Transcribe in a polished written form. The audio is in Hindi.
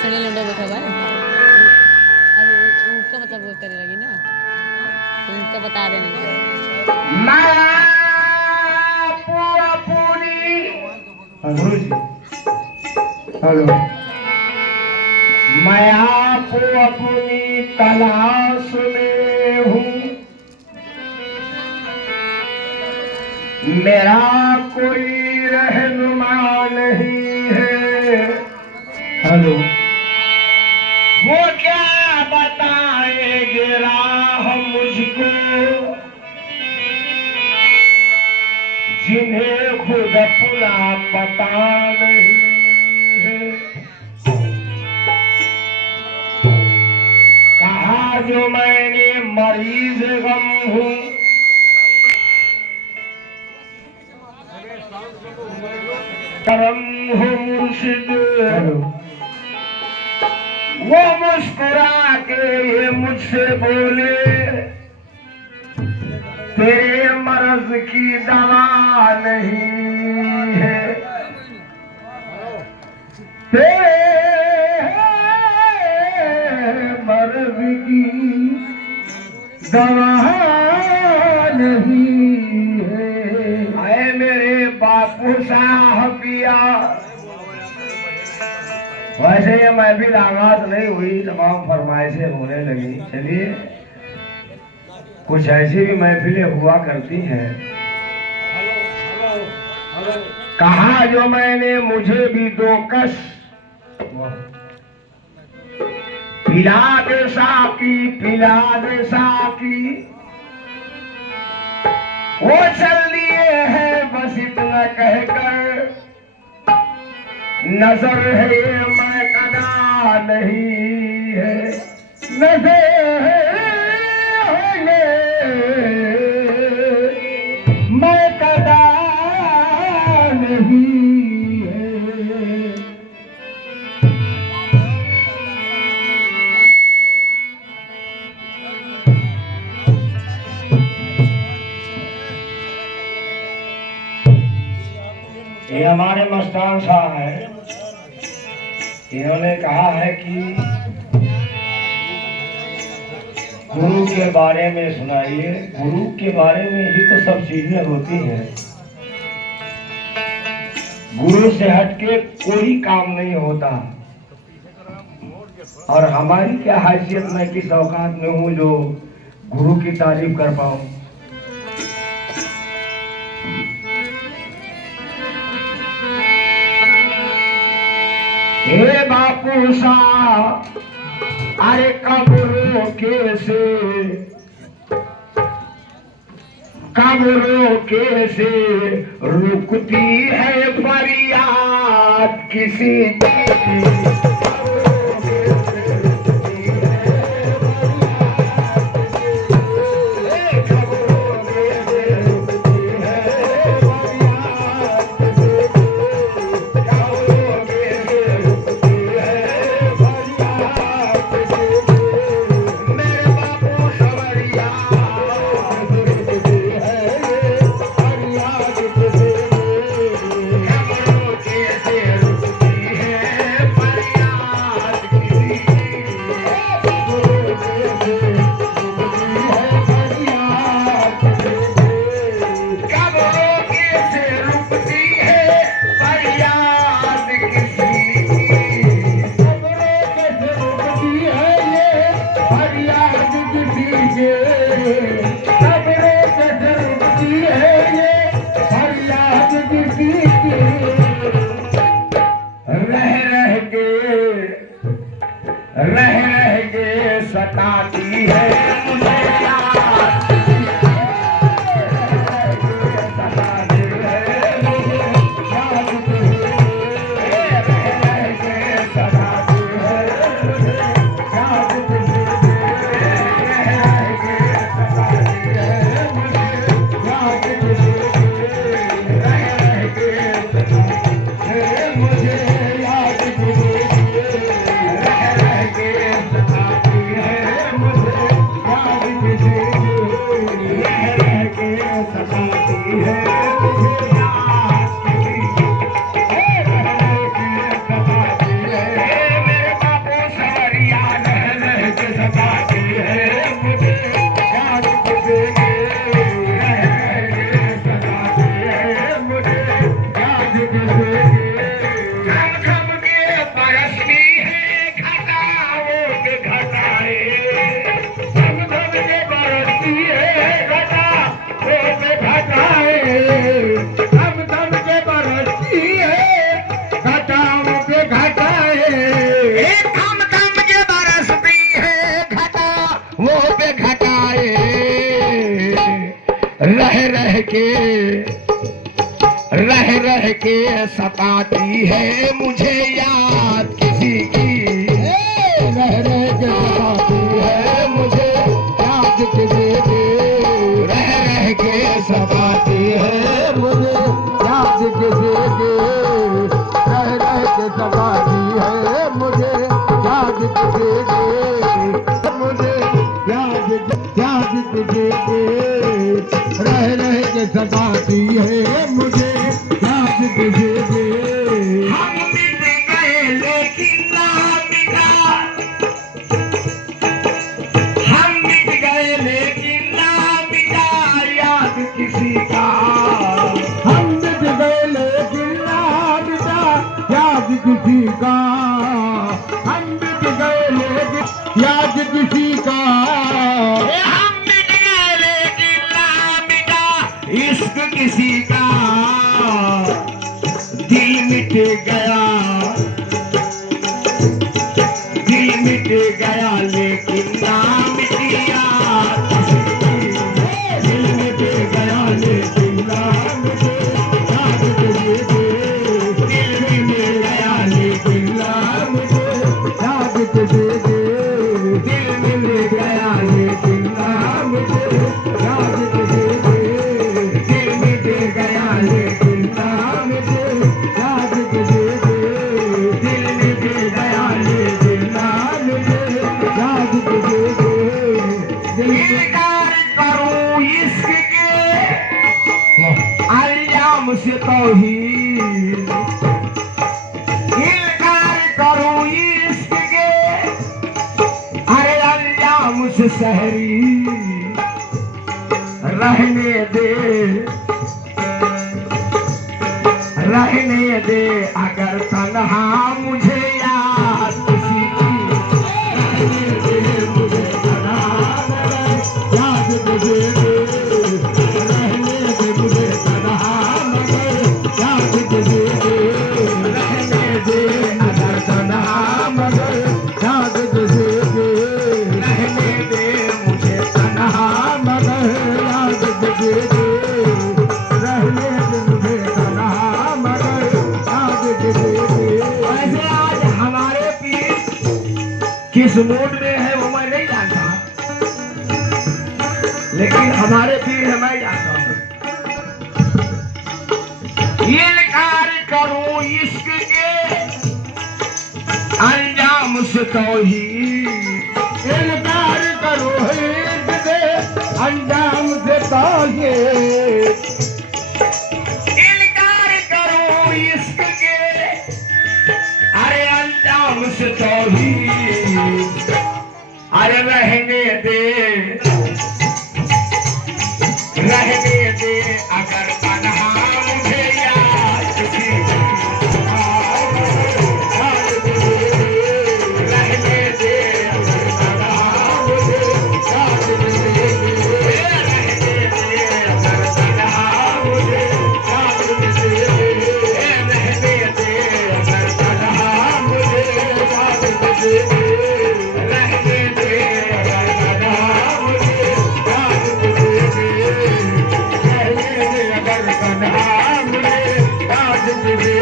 सड़ी लंडो बैठा बा अब उसका मतलब वो करे लगी ना तो उनका बता देने हेलो मैं आपको अपनी तलाश में हूँ, मेरा कोई रहनुमा नहीं है। हेलो वो क्या बताएंगे राह मुझको, जिन्हें खुद अपना पता नहीं है। कहा जो मैंने मरीज गम हूँ, करम हो मुर्शिद। वो मुस्कुरा के ये मुझसे बोले तेरे मर्ज की दवा नहीं है, तेरे मर्ज की दवा नहीं है। आए मेरे बापू साहबिया, वैसे ये महफिल आगाज नहीं हुई, तमाम फरमाइशें होने लगी। चलिए कुछ ऐसी भी महफिलें हुआ करती हैं। कहा जो मैंने मुझे भी दो कश पिला दे साकी, पिला दे साकी। वो चल लिए है बस इतना कहकर, नजर है ये मैं कदा नहीं है, नजर है मैं कदा नहीं है। ये हमारे मस्तान साहब है, इन्होंने कहा है कि गुरु के बारे में सुनाइए। गुरु के बारे में ही तो सब चीजें होती हैं, गुरु से हटके कोई काम नहीं होता। और हमारी क्या हैसियत, मैं किस औकात में हूँ जो गुरु की तारीफ कर पाऊं। हे बापू सा अरे कब रोके से रुकती है फरियाद किसी की। रह के सताती है मुझे रह के सताती है मुझे याद किसी की, रह के सताती है मुझे याद किसी की, रह के सताती है मुझे याद किसी की, रह के सताती है मुझे याद किसी की, मुझे याद किसी की, रह के सताती है मुझे याद किसी की। हम मिट गए लेकिन ना मिटा, हम मिट गए लेकिन ना मिटा याद किसी का, हम मिट गए लेकिन ना मिटा याद किसी का, हम मिट गए लेकिन याद किसी का, हम मिट गए लेकिन ना मिटा इश्क किसी का, दिल मिट गया, दिल मिट गया लेकिन ना मिटी याद किसी की, दिल मिट गया लेकिन ना मिटी याद किसी की, दिल मिट गया लेकिन ना मिटी याद किसी की, दिल मिट गया लेकिन ना मिटी याद किसी की, दिल मिट गया लेकिन ना मिटी याद किसी की, दिल मिट गया लेकिन ना मिटी याद किसी की, इनकार करूं इश्क के अल्लाम से तौहीद, इनकार करूं इश्क के अरे अल्लाम से सहरी, रहने दे अगर तन्हा मुझे याद किसी की, रहने दे मुझे तन्हा मगर याद किसी की, रहने दे मुझे तन्हा मगर याद किसी की, रहने दे अगर तन्हा मगर याद किसी की, रहने दे मुझे तन्हा मगर याद किसी की, रहने दे मुझे तन्हा मगर याद किसी की। वैसे आज हमारे पीर किस मूड में है वो मैं नहीं जानता, लेकिन हमारे पीर है मैं जानता हूँ। इनकार करूं इश्क के अंजाम से तौहीद, इनकार करूं इश्क के अंजाम से तौहीद, इनकार करूं इश्क के अरे अंजाम से तौहीद, अरे रहने दे अगर तन्हा मुझे याद किसी की, रहने दे अगर तन्हा मुझे याद किसी की, रहने दे अगर तन्हा मुझे याद किसी की, रहने दे अगर तन्हा मुझे याद किसी की, रहने दे अगर तन्हा मुझे याद किसी की, रहने दे अगर तन्हा मुझे याद किसी की।